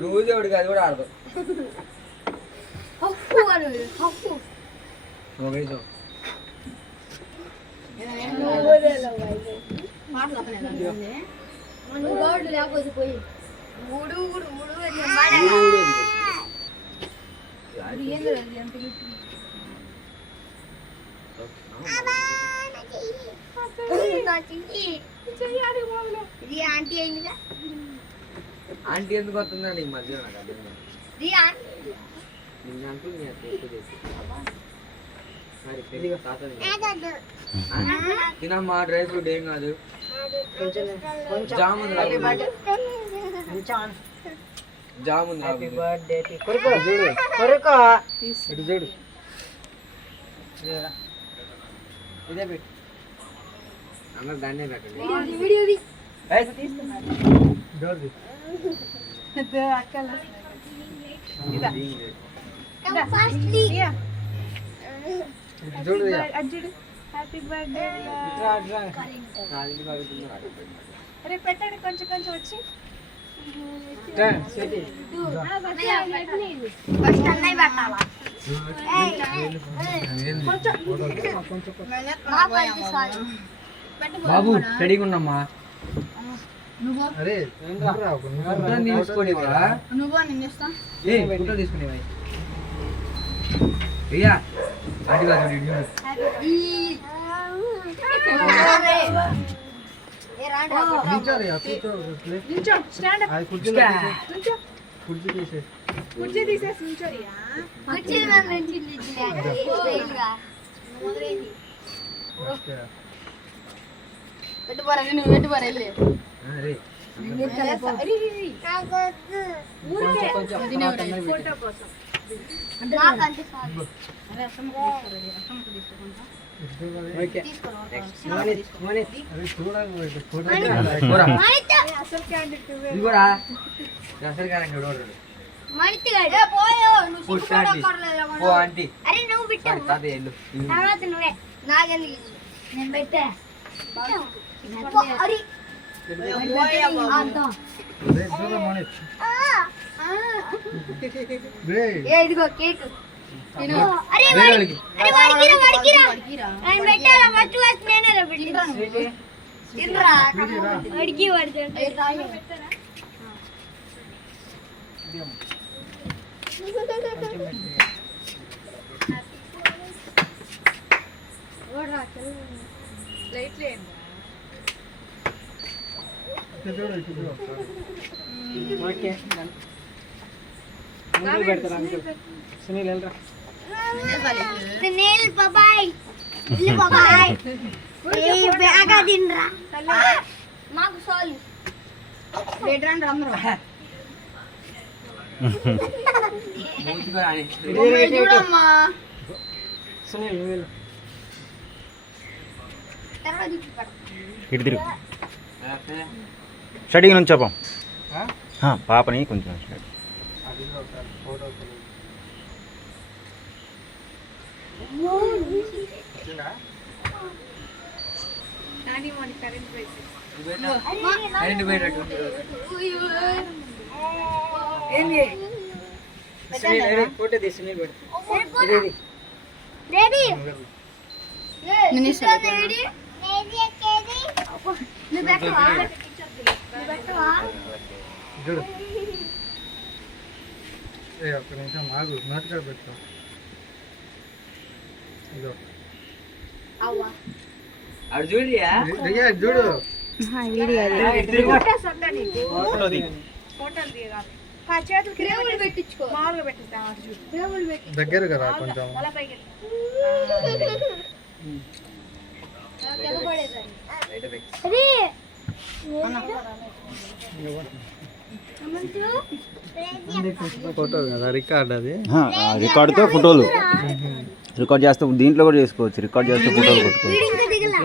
నువ్వు దేవుడికి అది కూడా ఆడదు. లేకపోతే పోయి ఆంటీ ఎందుకు వస్తుందండి ఈ మధ్య తినమ్మా డ్రై ఫ్రూట్ ఏం కాదు. జామున్ జామున్ చూడు ఇదే పెట్టు అందరు దాన్నే పెట్టండి. పెట్టండి కొంచెం కొంచెం వచ్చి బాబు రెడీగా ఉన్నామ్మా. తీసుకునేవా కుర్చీ తీసేసి నుంచోయ్యా. నువ్వు పెట్టుబడి వెళ్ళి ఫోటో కోసం ఇదిగో కేక్ సునీల్ బాబాయ్ బాబాయ్ బాగా తినరా మాకు సాల్ బెడ్రన్ రమ్మరు చూడమ్మా సునీల్ ఇటు తిరుగు స్టార్టింగ్ నుంచి చెప్పం పాపని కొంచెం ఒక్క నిమిషం ఆగు నాటకాలు పెడతాం చూడు దగ్గర కదా కొంచెం ఫోటో కదా రికార్డ్ అది రికార్డుతో ఫోటోలు రికార్డ్ చేస్తే దీంట్లో కూడా చేసుకోవచ్చు, రికార్డ్ చేస్తే ఫోటోలు కొట్టుకోవచ్చు. వీడింకా దిగలా.